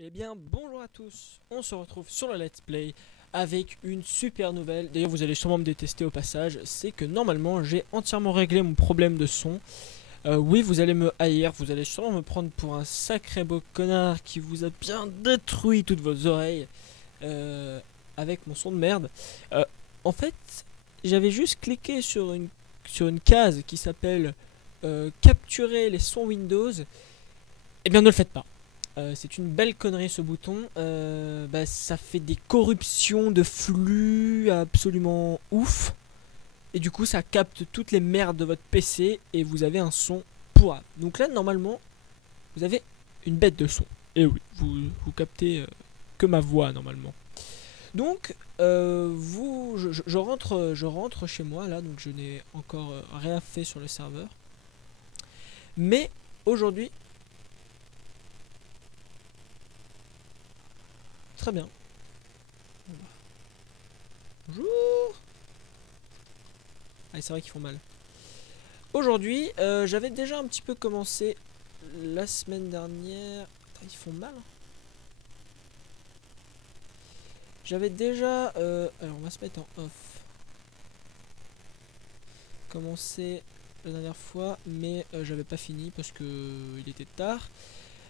Eh bien, bonjour à tous, on se retrouve sur le Let's Play avec une super nouvelle. D'ailleurs, vous allez sûrement me détester au passage, c'est que normalement j'ai entièrement réglé mon problème de son. Oui, vous allez me haïr, vous allez sûrement me prendre pour un sacré beau connard qui vous a bien détruit toutes vos oreilles euh, avec mon son de merde. Euh, en fait, j'avais juste cliqué sur une case qui s'appelle capturer les sons Windows. Eh bien, ne le faites pas. C'est une belle connerie ce bouton. Ça fait des corruptions de flux absolument ouf. Et du coup, ça capte toutes les merdes de votre PC et vous avez un son pourrable. Donc là, normalement, vous avez une bête de son. Et oui, vous captez que ma voix normalement. Donc, je rentre chez moi là, donc je n'ai encore rien fait sur le serveur. Mais aujourd'hui, très bien. Bonjour. Ah, c'est vrai qu'ils font mal. Aujourd'hui, j'avais déjà un petit peu commencé la semaine dernière. Putain, ils font mal, hein. J'avais déjà. Alors, on va se mettre en off. Commencé la dernière fois, mais j'avais pas fini parce que il était tard.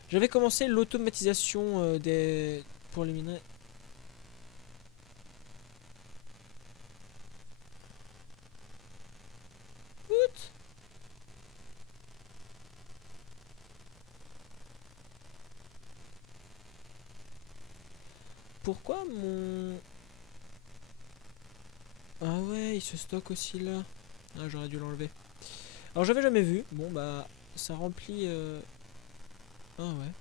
J'avais commencé l'automatisation des pour les minerais. What? Pourquoi mon. Ah ouais, il se stocke aussi là. Ah, j'aurais dû l'enlever. Alors, j'avais jamais vu. Bon, bah, ça remplit. Ah ouais.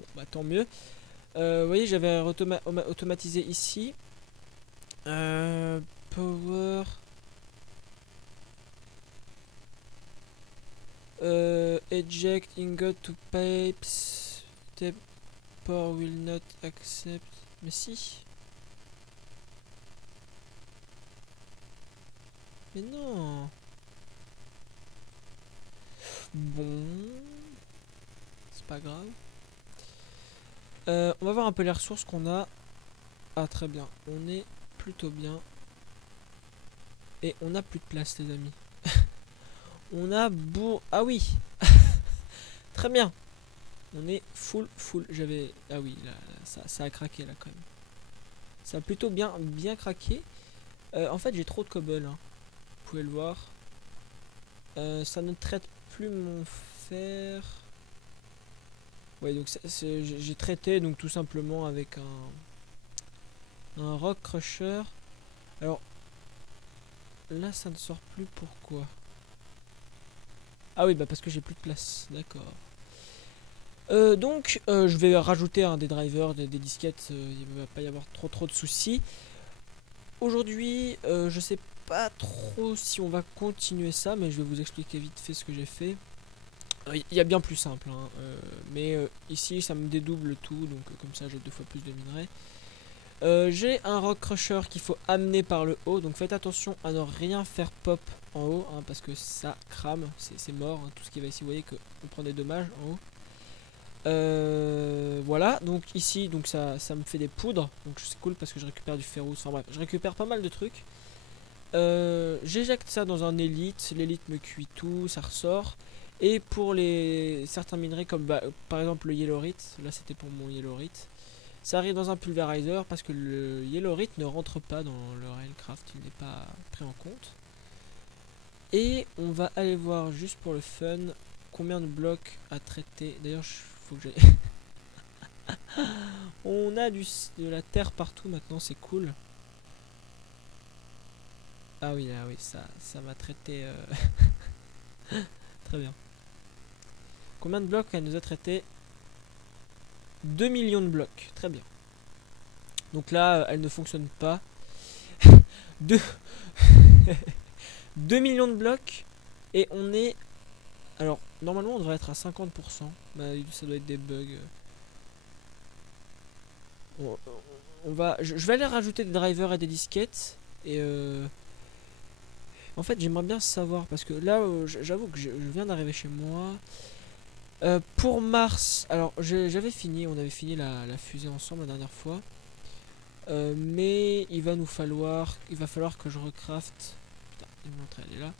Bon, bah, tant mieux. Vous voyez, j'avais automatisé ici. Power. Eject ingot to pipes. Step power will not accept. Mais si. Mais non. Bon. C'est pas grave. On va voir un peu les ressources qu'on a. Ah, très bien. On est plutôt bien. Et on a plus de place, les amis. On a bourg. Ah oui. Très bien. On est full. J'avais. Ah oui, là, ça a craqué là quand même. Ça a plutôt bien craqué. En fait, j'ai trop de cobble, hein. Vous pouvez le voir. Ça ne traite plus mon fer. Ouais, donc j'ai traité donc tout simplement avec un rock crusher. Alors là, ça ne sort plus. Pourquoi? Ah oui, bah parce que j'ai plus de place. D'accord. Je vais rajouter des drivers, des disquettes. Il ne va pas y avoir trop de soucis. Aujourd'hui, je sais pas trop si on va continuer ça, mais je vais vous expliquer vite fait ce que j'ai fait. Il y a bien plus simple, hein, mais ici ça me dédouble tout, donc comme ça j'ai 2 fois plus de minerais. J'ai un rock crusher qu'il faut amener par le haut, donc faites attention à ne rien faire pop en haut, hein, parce que ça crame, c'est mort, hein, tout ce qui va ici. Vous voyez qu'on prend des dommages en haut. Voilà, donc ici donc ça me fait des poudres, donc c'est cool parce que je récupère du ferrous, enfin bref, je récupère pas mal de trucs. J'éjecte ça dans un élite, l'élite me cuit tout, ça ressort. Et pour certains minerais comme par exemple le yellowite, là c'était pour mon yellowite, ça arrive dans un pulverizer parce que le yellowite ne rentre pas dans le railcraft, il n'est pas pris en compte. Et on va aller voir juste pour le fun combien de blocs à traiter. D'ailleurs, faut que j'aille. On a de la terre partout maintenant, c'est cool. Ah oui, ça m'a traité. Très bien. Combien de blocs elle nous a traité? 2 millions de blocs, très bien. Donc là, elle ne fonctionne pas. 2 2 millions de blocs. Et on est. Alors, normalement, on devrait être à 50%. Bah, ça doit être des bugs. On, je vais aller rajouter des drivers et des disquettes. Et en fait, j'aimerais bien savoir. Parce que là, j'avoue que je viens d'arriver chez moi. Pour Mars, alors j'avais fini, on avait fini la fusée ensemble la dernière fois. Mais il va falloir que je recraft. Putain, une montre, elle est là.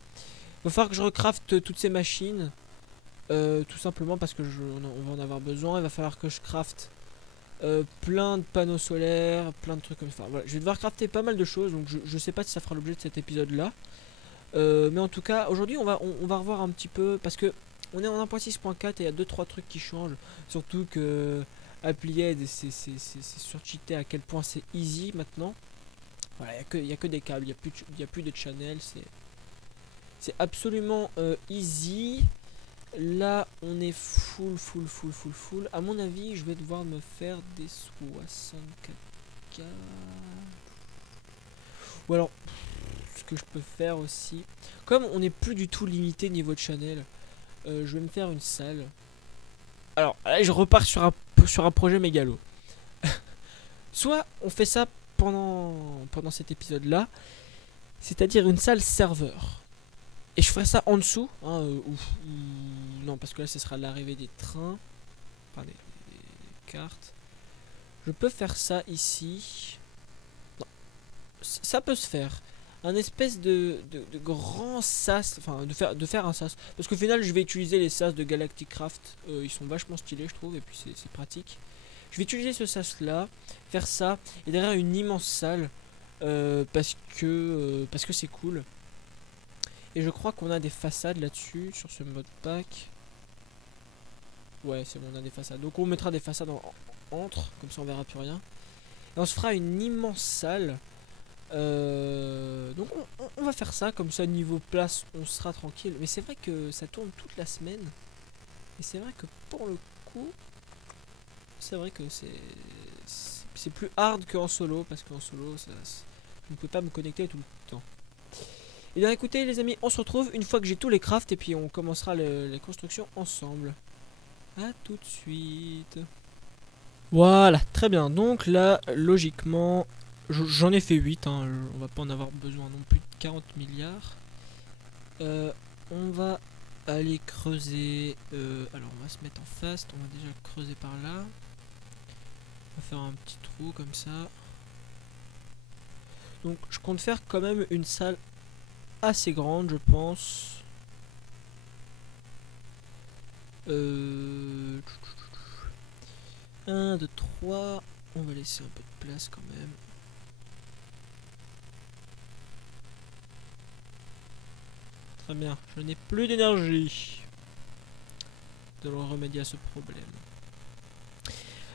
Il va falloir que je recraft toutes ces machines. Tout simplement parce que on va en avoir besoin. Il va falloir que je crafte plein de panneaux solaires, plein de trucs comme ça. Enfin, voilà, je vais devoir crafter pas mal de choses, donc je sais pas si ça fera l'objet de cet épisode là. Mais en tout cas, aujourd'hui on va revoir un petit peu parce que on est en 1.6.4 et il y a 2-3 trucs qui changent. Surtout que Applied c'est surcheaté à quel point c'est easy maintenant. Voilà, il y a que des câbles, il y a plus de channel, c'est absolument easy. Là, on est full. À mon avis, je vais devoir me faire des 64K. Ou alors, ce que je peux faire aussi. Comme on n'est plus du tout limité niveau de channel, je vais me faire une salle. Alors, là, je repars sur un projet mégalo. Soit on fait ça pendant cet épisode-là, c'est-à-dire une salle serveur. Et je ferai ça en dessous, hein, non, parce que là ce sera l'arrivée des trains, enfin des cartes. Je peux faire ça ici. Non, ça peut se faire. Un espèce de grand sas, enfin de faire un sas. Parce qu'au final je vais utiliser les sas de Galactic Craft, ils sont vachement stylés je trouve, et puis c'est pratique. Je vais utiliser ce sas là, faire ça, et derrière une immense salle, parce que c'est cool. Et je crois qu'on a des façades là-dessus, sur ce mode pack. Ouais, c'est bon, on a des façades. Donc on mettra des façades entre, comme ça on verra plus rien. Et on se fera une immense salle. Donc on va faire ça, comme ça niveau place, on sera tranquille. Mais c'est vrai que ça tourne toute la semaine. Et c'est vrai que pour le coup, c'est vrai que c'est plus hard qu'en solo, parce qu'en solo, je ne peux pas me connecter tout le temps. Et bien écoutez les amis, on se retrouve une fois que j'ai tous les crafts et puis on commencera les constructions ensemble. A tout de suite. Voilà, très bien. Donc là, logiquement, j'en ai fait 8. Hein, on va pas en avoir besoin non plus de 40 milliards. On va aller creuser. Alors on va se mettre en face. On va déjà creuser par là. On va faire un petit trou comme ça. Donc je compte faire quand même une salle assez grande, je pense. 1, 2, 3. On va laisser un peu de place quand même. Très bien, je n'ai plus d'énergie. Nous allons remédier à ce problème.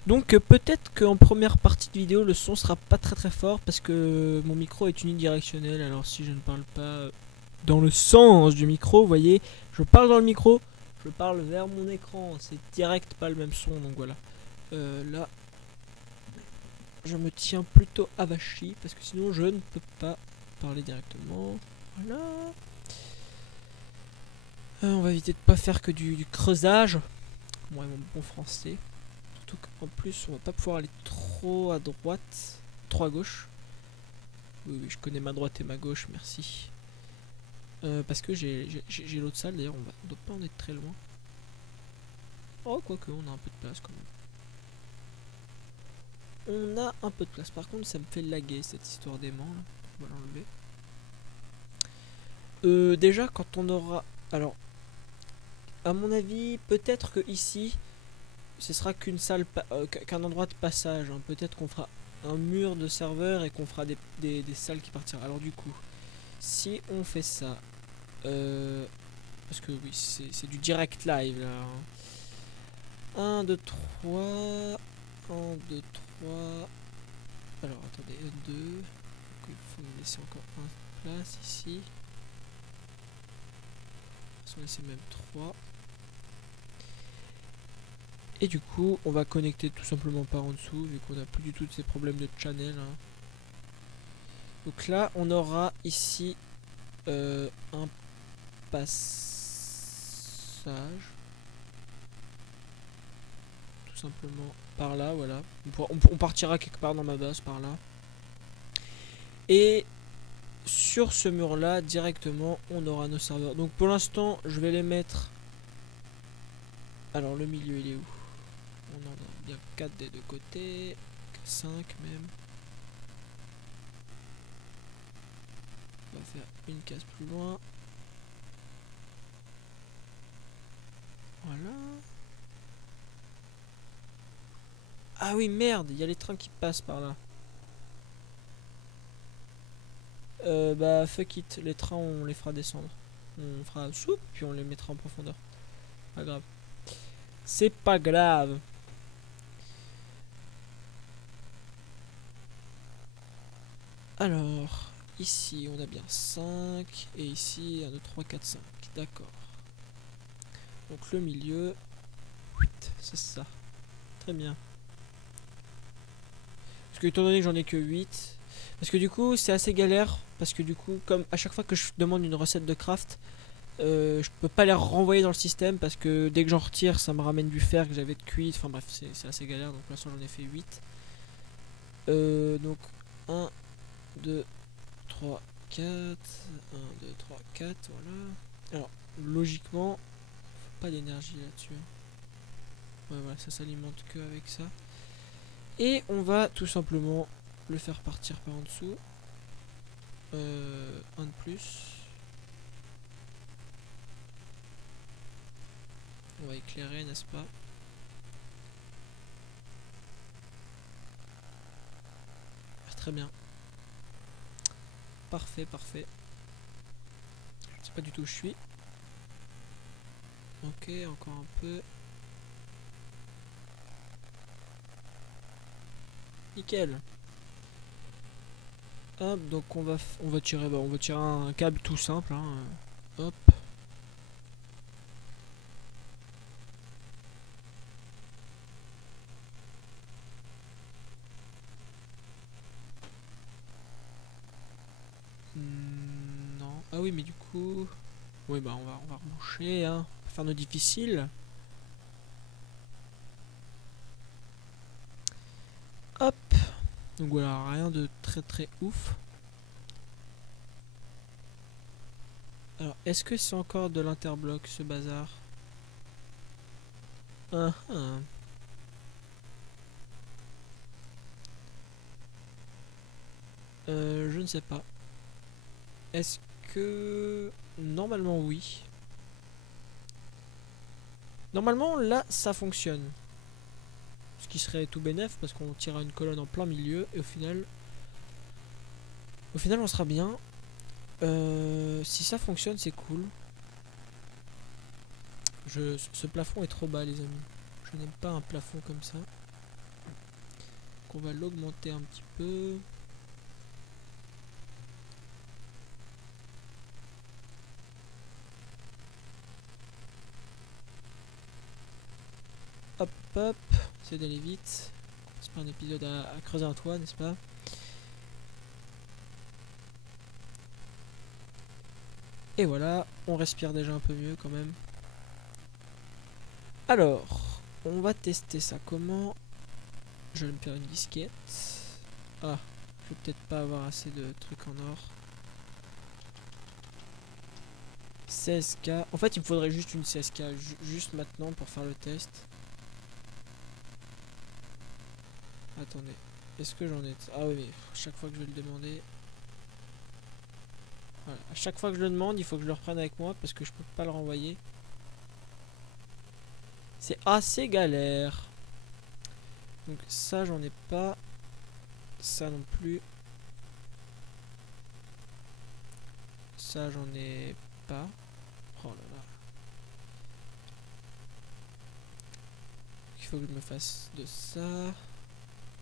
Donc peut-être qu'en première partie de vidéo le son sera pas très fort parce que mon micro est unidirectionnel. Alors si je ne parle pas dans le sens du micro, vous voyez, je parle dans le micro, je parle vers mon écran, c'est direct pas le même son, donc voilà. Là je me tiens plutôt avachi parce que sinon je ne peux pas parler directement. Voilà. On va éviter de pas faire que du creusage. Moi et mon bon français. Surtout qu'en plus on va pas pouvoir aller trop à droite, trop à gauche. Oui, je connais ma droite et ma gauche, merci. Parce que j'ai l'autre salle, d'ailleurs on doit pas en être très loin. Oh, quoique, on a un peu de place quand même. On a un peu de place, par contre ça me fait laguer cette histoire d'aimant là. On va l'enlever. Déjà quand on aura... Alors, à mon avis, peut-être que ici, ce sera qu'une salle, qu'un endroit de passage. Hein. Peut-être qu'on fera un mur de serveur et qu'on fera des salles qui partiront. Alors du coup, si on fait ça, parce que oui, c'est du direct live là. 1, 2, 3, 1, 2, 3. Alors attendez, 2. Il faut me laisser encore un place ici. On va laisser même 3. Et du coup, on va connecter tout simplement par en dessous, vu qu'on n'a plus du tout de ces problèmes de channel. Hein. Donc là, on aura ici un passage. Tout simplement par là, voilà. On partira quelque part dans ma base, par là. Et sur ce mur-là, directement, on aura nos serveurs. Donc pour l'instant, je vais les mettre Alors le milieu il est où? On en a bien 4 des deux côtés, 5 même. On va faire une case plus loin. Voilà. Ah oui merde, il y a les trains qui passent par là. Bah fuck it, les trains on les fera descendre. On fera soupe puis on les mettra en profondeur. Pas grave. C'est pas grave. Alors, ici on a bien 5 et ici 1, 2, 3, 4, 5. D'accord. Donc le milieu, c'est ça. Très bien. Parce que étant donné que j'en ai que 8, parce que du coup c'est assez galère, parce que du coup comme à chaque fois que je demande une recette de craft, je peux pas les renvoyer dans le système parce que dès que j'en retire ça me ramène du fer que j'avais de cuit, enfin bref c'est assez galère, donc pour l'instant j'en ai fait 8. Donc 1, 2, 3, 4, 1, 2, 3, 4, voilà. Alors logiquement, pas d'énergie là-dessus. Ouais voilà, ça s'alimente que avec ça. Et on va tout simplement le faire partir par en dessous. Un de plus. On va éclairer, n'est-ce pas? Ah, très bien. Parfait, parfait. Je sais pas du tout où je suis. Ok, encore un peu. Nickel. Hop, donc on va tirer, on va tirer un câble tout simple. Hein. Hop. Non. Ah oui, mais du coup, oui bah on va reboucher, hein. On va faire nos difficiles. Hop. Donc voilà, rien de très très ouf. Alors, est-ce que c'est encore de l'interbloc ce bazar? Ah, ah. Je ne sais pas. Est-ce que... Normalement oui. Normalement là ça fonctionne. Ce qui serait tout bénef parce qu'on tirera une colonne en plein milieu et au final on sera bien. Si ça fonctionne c'est cool. Ce plafond est trop bas les amis. Je n'aime pas un plafond comme ça. Donc on va l'augmenter un petit peu. Hop hop. C'est d'aller vite. C'est pas un épisode à creuser un toit, n'est-ce pas? Et voilà, on respire déjà un peu mieux quand même. Alors, on va tester ça comment? Je vais me faire une disquette. Ah, je vais peut-être pas avoir assez de trucs en or. 16K. En fait, il me faudrait juste une 16K juste maintenant pour faire le test. Attendez, est-ce que j'en ai... Ah oui, mais chaque fois que je vais le demander... Voilà. À chaque fois que je le demande, il faut que je le reprenne avec moi parce que je peux pas le renvoyer. C'est assez galère. Donc ça, j'en ai pas. Ça non plus. Ça, j'en ai pas. Oh là là. Il faut que je me fasse de ça.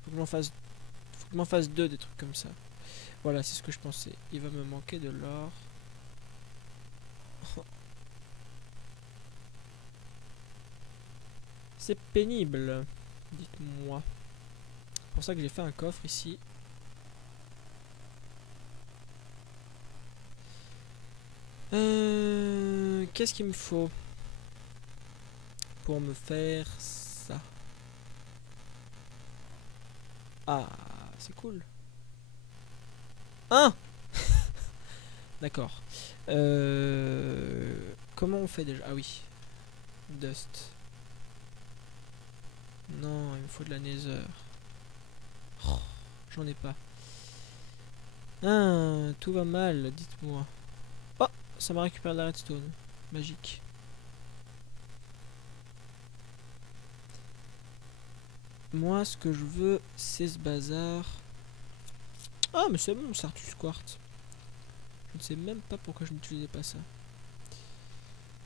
Faut que je m'en fasse deux des trucs comme ça. Voilà, c'est ce que je pensais. Il va me manquer de l'or. C'est pénible. Dites-moi. C'est pour ça que j'ai fait un coffre ici. Qu'est-ce qu'il me faut pour me faire ça? Ah, c'est cool. Hein? D'accord. Comment on fait déjà? Ah oui. Dust. Non, il me faut de la nether. Oh, j'en ai pas. Ah, tout va mal, dites-moi. Oh, ça m'a récupéré de la redstone. Magique. Moi, ce que je veux, c'est ce bazar. Ah, mais c'est bon, Sartus Quartz. Je ne sais même pas pourquoi je n'utilisais pas ça.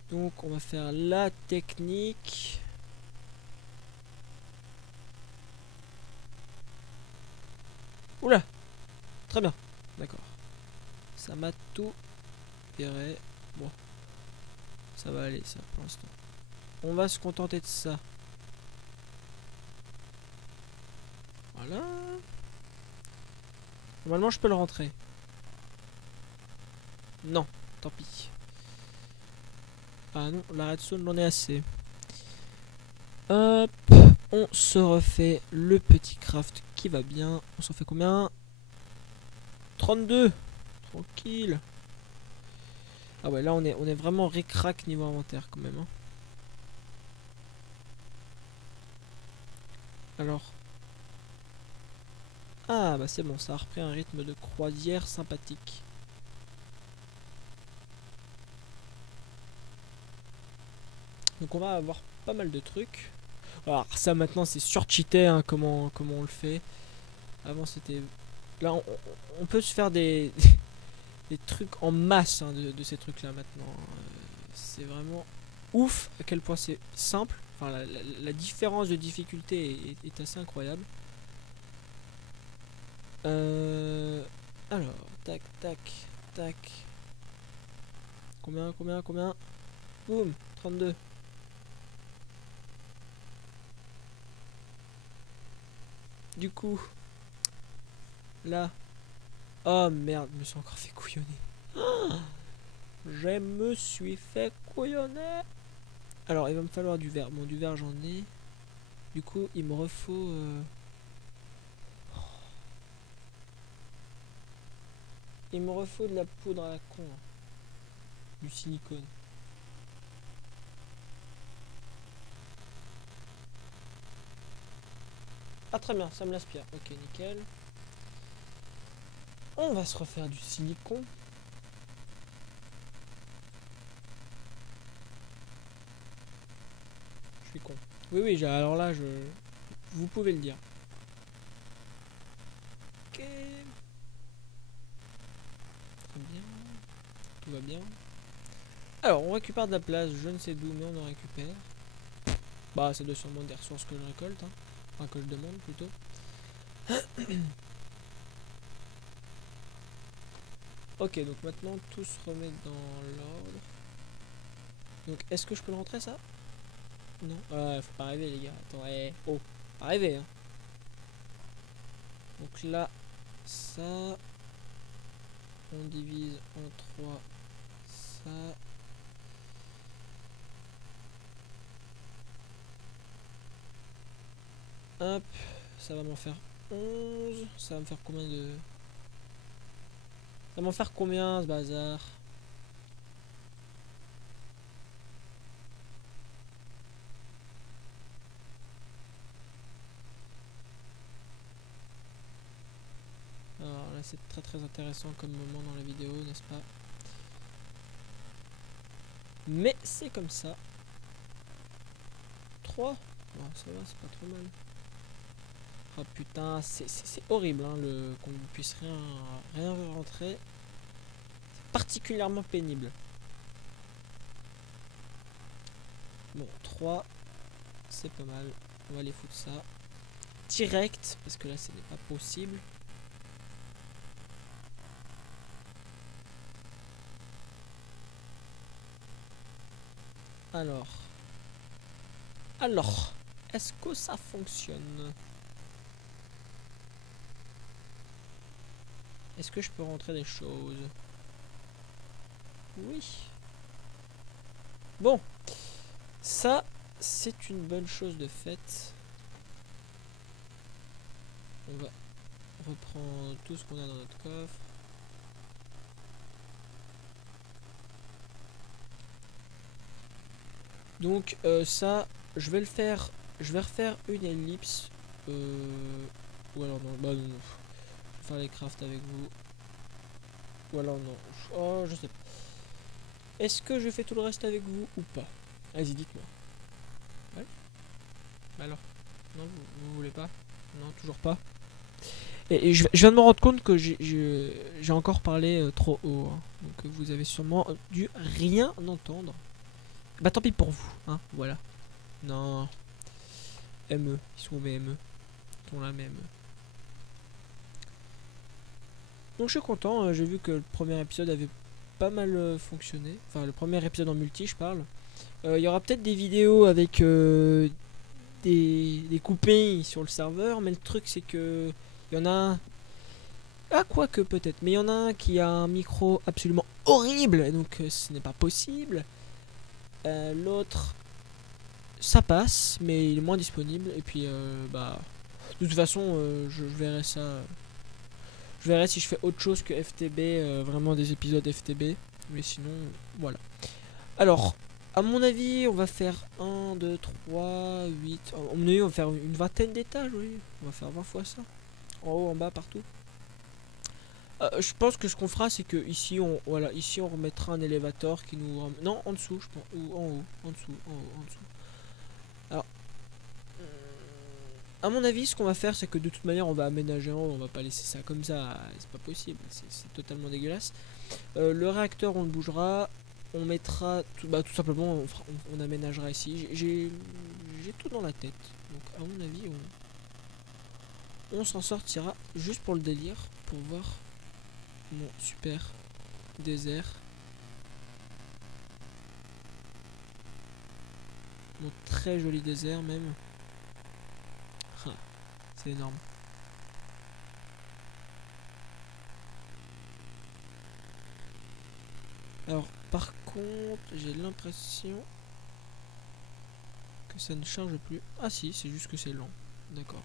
Donc, on va faire la technique. Oula, très bien. D'accord. Ça m'a tout viré. Bon, ça va aller, ça, pour l'instant. On va se contenter de ça. Voilà. Normalement, je peux le rentrer. Non, tant pis. Ah non, la redstone, j'en ai assez. Hop, on se refait le petit craft qui va bien. On s'en fait combien? 32. Tranquille. Ah ouais, là on est vraiment ric-rac niveau inventaire quand même. Hein. Alors. Ah bah c'est bon, ça a repris un rythme de croisière sympathique. Donc on va avoir pas mal de trucs. Alors ça maintenant c'est surcheaté hein, comment on le fait. Avant c'était... Là on peut se faire des, des trucs en masse hein, de ces trucs là maintenant. C'est vraiment ouf à quel point c'est simple. Enfin la différence de difficulté est assez incroyable. Alors, tac, tac, tac. Combien? Boum, 32. Du coup, là. Oh merde, je me suis encore fait couillonner. Oh, je me suis fait couillonner. Alors, il va me falloir du verre. Bon, du verre, j'en ai. Du coup, il me refaut... Il me refaut de la poudre à la con. Hein. Du silicone. Ah très bien, ça me l'aspire. Ok, nickel. On va se refaire du silicone. Je suis con. Oui, alors là, vous pouvez le dire. Ok. Très bien. Tout va bien. Alors, on récupère de la place, je ne sais d'où, mais on en récupère. Bah, ça doit sûrement des ressources que je récolte. Hein. Enfin, que je demande plutôt. Ok, donc maintenant, tout se remet dans l'ordre. Donc, est-ce que je peux le rentrer, ça? Non. Faut pas rêver, les gars. Attends, oh, pas rêver, hein. Donc là, ça... On divise en 3 ça. Hop, ça va m'en faire 11. Ça va me faire combien de... Ça va m'en faire combien ce bazar? Alors là c'est très intéressant comme moment dans la vidéo, n'est-ce pas? Mais c'est comme ça. 3. Bon, ça va, c'est pas trop mal. Oh putain, c'est horrible hein, qu'on ne puisse rien rentrer. C'est particulièrement pénible. Bon, 3, c'est pas mal. On va aller foutre ça. Direct, parce que là ce n'est pas possible. Alors, est-ce que ça fonctionne? Est-ce que je peux rentrer des choses? Oui. Bon, ça, c'est une bonne chose de fait. On va reprendre tout ce qu'on a dans notre coffre. Donc ça, je vais le faire je vais refaire une ellipse. Ou alors non, bah non. Faire les crafts avec vous. Ou alors non. Oh, je sais pas. Est-ce que je fais tout le reste avec vous ou pas? Vas-y, dites-moi. Ouais. Bah alors. Non, vous voulez pas? Non, toujours pas. Et je viens de me rendre compte que j'ai encore parlé trop haut. Hein. Donc vous avez sûrement dû rien entendre. Bah tant pis pour vous. Hein, voilà. Non. ME. Ils sont mes ME. Ils sont là, mes ME. Donc je suis content. J'ai vu que le premier épisode avait pas mal fonctionné. Enfin, le premier épisode en multi, je parle. Il y aura peut-être des vidéos avec des coupés sur le serveur. Mais le truc, c'est que il y en a un. Ah, quoique peut-être. Mais il y en a un qui a un micro absolument horrible. Donc ce n'est pas possible. L'autre, ça passe. Mais il est moins disponible. Et puis, bah. De toute façon, je verrai ça. Je verrai si je fais autre chose que FTB. Vraiment des épisodes FTB. Mais sinon, voilà. Alors, à mon avis, on va faire 1, 2, 3, 8. À mon avis, on va faire une vingtaine d'étages, oui. On va faire 20 fois ça. En haut, en bas, partout. Je pense que ce qu'on fera, c'est que ici, ici, on remettra un élévateur qui nous... Non, en dessous, je pense. Ou en haut, en dessous, en haut, en dessous. Alors, à mon avis, ce qu'on va faire, c'est que de toute manière, on va aménager en haut. On va pas laisser ça comme ça. C'est pas possible. C'est totalement dégueulasse. Le réacteur, on le bougera. On mettra tout, bah, tout simplement on aménagera ici. J'ai tout dans la tête. Donc à mon avis on s'en sortira juste pour le délire. Pour voir mon super désert. Mon très joli désert même. Ah, c'est énorme. Alors par contre j'ai l'impression que ça ne charge plus. Ah si, c'est juste que c'est lent. D'accord.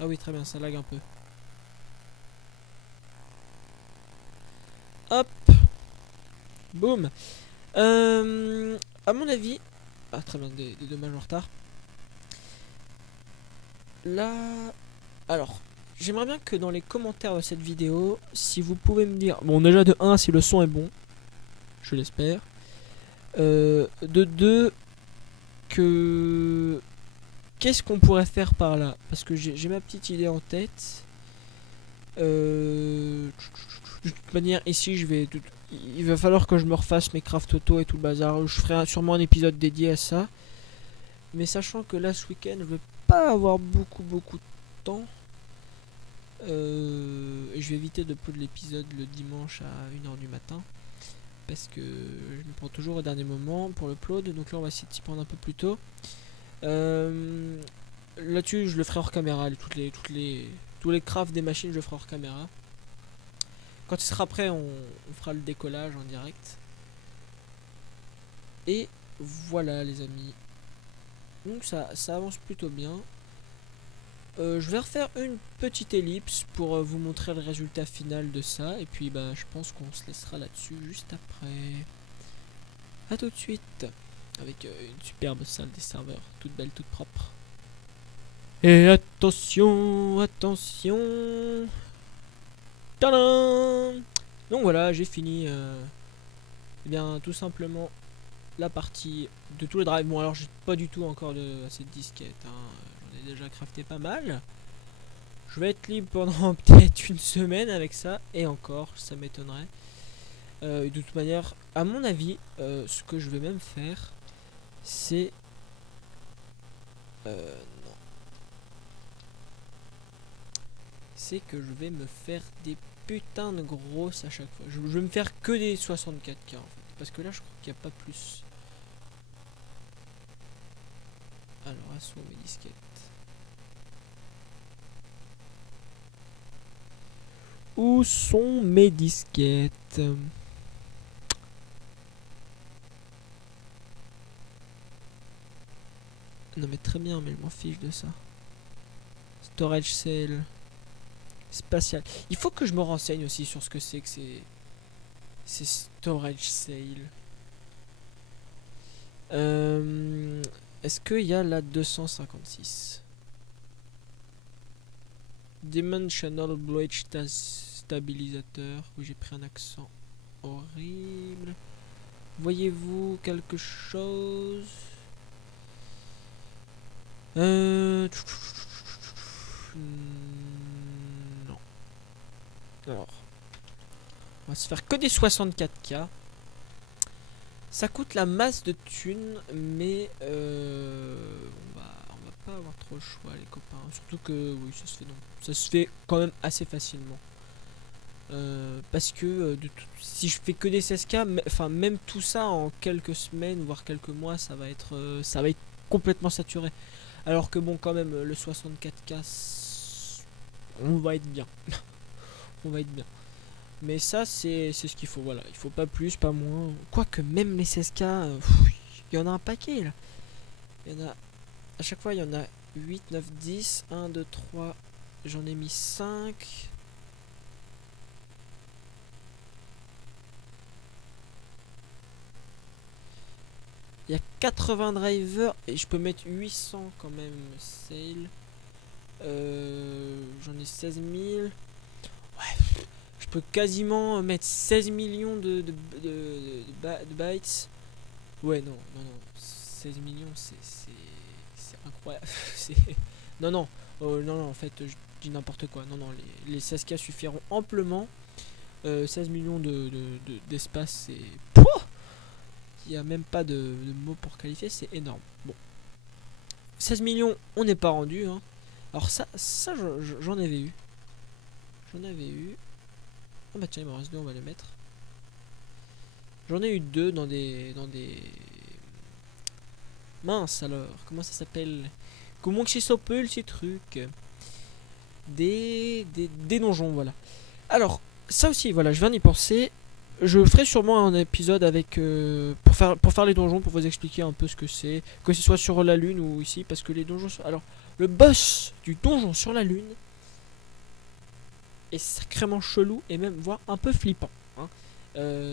Ah oui, très bien, ça lag un peu. Hop. Boum. À mon avis... Ah très bien, des dommages en retard. Là... Alors, j'aimerais bien que dans les commentaires de cette vidéo, si vous pouvez me dire... Bon, déjà de 1, si le son est bon. Je l'espère. De 2, que... Qu'est-ce qu'on pourrait faire par là? Parce que j'ai ma petite idée en tête. De toute manière, ici, il va falloir que je me refasse mes craft auto et tout le bazar. Je ferai sûrement un épisode dédié à ça. Mais sachant que là, ce week-end, je vais pas avoir beaucoup de temps. Et je vais éviter de upload l'épisode le dimanche à 1h du matin. Parce que je me prends toujours au dernier moment pour l'upload. Donc là, on va essayer de s'y prendre un peu plus tôt. Là-dessus, je le ferai hors caméra. Tous les crafts des machines, je le ferai hors caméra. Quand il sera prêt, on fera le décollage en direct. Et voilà, les amis. Donc ça avance plutôt bien. Je vais refaire une petite ellipse pour vous montrer le résultat final de ça. Et puis bah je pense qu'on se laissera là-dessus juste après. A tout de suite. Avec une superbe salle des serveurs, toute belle, toute propre. Et attention, attention. Tadam! Donc voilà, j'ai fini eh bien tout simplement la partie de tous les drives. Bon alors j'ai pas du tout encore assez de disquettes, hein. J'en ai déjà crafté pas mal. Je vais être libre pendant peut-être une semaine avec ça, et encore, ça m'étonnerait. De toute manière, à mon avis, ce que je vais même faire, c'est... non. C'est que je vais me faire des putains de grosses à chaque fois. Je vais me faire que des 64K en fait. Parce que là, je crois qu'il n'y a pas plus. Alors, assaut mes disquettes. Où sont mes disquettes? Non mais très bien, mais je m'en fiche de ça. Storage cell. Spatial. Il faut que je me renseigne aussi sur ce que c'est. C'est storage sale. Est-ce qu'il y a la 256? Dimensional Blade Stabilisateur. Oui, j'ai pris un accent horrible. Voyez-vous quelque chose? Non. Alors, on va se faire que des 64K. Ça coûte la masse de thunes, mais on va pas avoir trop le choix, les copains. Surtout que oui, ça se fait, non, ça se fait quand même assez facilement. Parce que si je fais que des 16K, enfin même tout ça en quelques semaines voire quelques mois, ça va être complètement saturé. Alors que bon, quand même le 64K, on va être bien. On va être bien. Mais ça c'est ce qu'il faut, voilà. Il faut pas plus, pas moins. Quoique même les 16K, il y en a un paquet là. Il y en a, à chaque fois il y en a 8, 9, 10, 1, 2, 3, j'en ai mis 5. Il y a 80 drivers et je peux mettre 800 quand même sale. J'en ai 16 000. Ouais, je peux quasiment mettre 16 millions de bytes. Ouais, non, non, non. 16 millions, c'est incroyable. Non, non. Non, non, en fait, je dis n'importe quoi. Non, non, les 16K suffiront amplement. 16 millions d'espace, c'est... Il n'y a même pas de mots pour qualifier, c'est énorme. Bon. 16 millions, on n'est pas rendu. Hein. Alors ça j'en avais eu. J'en avais eu. Ah bah tiens, il m'en reste deux, on va les mettre. J'en ai eu deux dans des... Mince alors, comment ça s'appelle? Comment que ça s'appelle ces trucs? Des donjons, voilà. Alors, ça aussi, voilà, je viens d'y penser. Je ferai sûrement un épisode avec pour faire les donjons, pour vous expliquer un peu ce que c'est, que ce soit sur la lune ou ici, parce que les donjons alors le boss du donjon sur la lune est sacrément chelou et même voire un peu flippant, hein.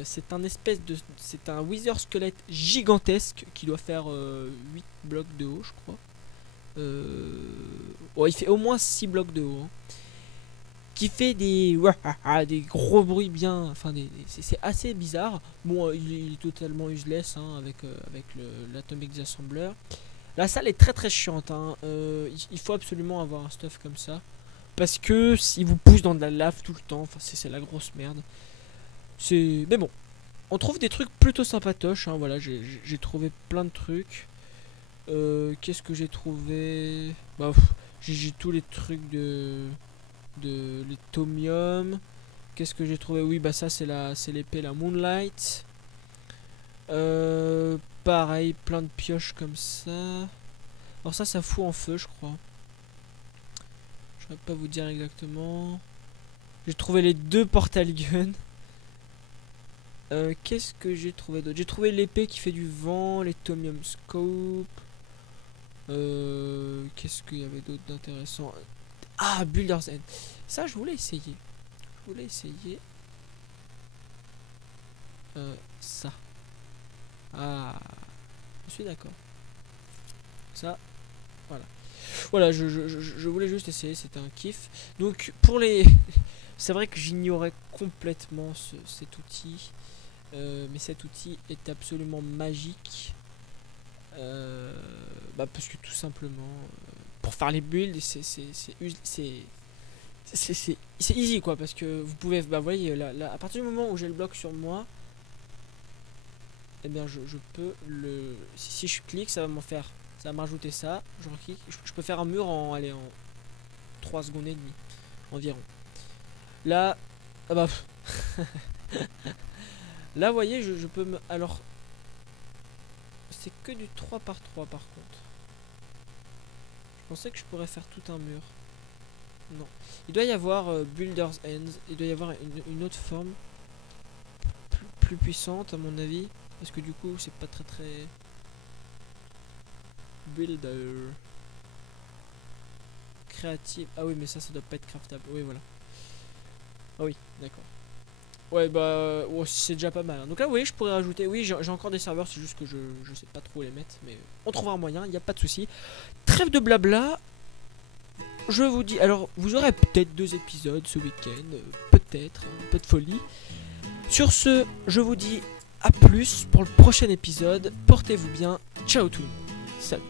C'est c'est un wither squelette gigantesque qui doit faire 8 blocs de haut, je crois. Oh, il fait au moins 6 blocs de haut, hein. Qui fait des gros bruits bien, enfin c'est assez bizarre. Bon, il est totalement useless, hein, avec l'Atomic Disassembler. La salle est très très chiante, hein. Il faut absolument avoir un stuff comme ça parce que s'il vous pousse dans de la lave tout le temps, enfin c'est la grosse merde. Mais bon, on trouve des trucs plutôt sympatoches, hein. Voilà, j'ai trouvé plein de trucs. Qu'est-ce que j'ai trouvé? Bah, j'ai tous les trucs de l'Etomium. Qu'est-ce que j'ai trouvé? Oui, bah ça c'est l'épée, la Moonlight. Pareil, plein de pioches comme ça. Alors ça fout en feu, je crois. Je ne vais pas vous dire exactement. J'ai trouvé les deux portal guns. Qu'est-ce que j'ai trouvé d'autre? J'ai trouvé l'épée qui fait du vent, l'Etomium Scope. Qu'est-ce qu'il y avait d'autre d'intéressant? Ah, Builder's End. Ça, je voulais essayer. Ça. Ah, je suis d'accord. Ça, voilà. Voilà, je voulais juste essayer, c'était un kiff. Donc, pour les... C'est vrai que j'ignorais complètement cet outil. Mais cet outil est absolument magique. Bah parce que tout simplement, pour faire les builds, c'est easy quoi, parce que vous pouvez, bah voyez là, à partir du moment où j'ai le bloc sur moi, et bien je peux le, si je clique, ça va me rajouter ça, je reclique, je peux faire un mur en, allez, en 3 secondes et demie environ. Là, ah bah là vous voyez, je peux me, alors c'est que du 3 par 3 par contre. Je pensais que je pourrais faire tout un mur. Non. Il doit y avoir Builder's Ends. Il doit y avoir une autre forme plus puissante à mon avis. Parce que du coup c'est pas très... Builder. Créative. Ah oui mais ça doit pas être craftable. Oui voilà. Ah oui d'accord. Ouais, bah, ouais, c'est déjà pas mal, hein. Donc là, oui, je pourrais rajouter. Oui, j'ai encore des serveurs, c'est juste que je sais pas trop où les mettre. Mais on trouvera un moyen, il n'y a pas de souci. Trêve de blabla. Je vous dis. Alors, vous aurez peut-être 2 épisodes ce week-end. Peut-être. Un peu de folie. Sur ce, je vous dis à plus pour le prochain épisode. Portez-vous bien. Ciao tout le monde. Salut.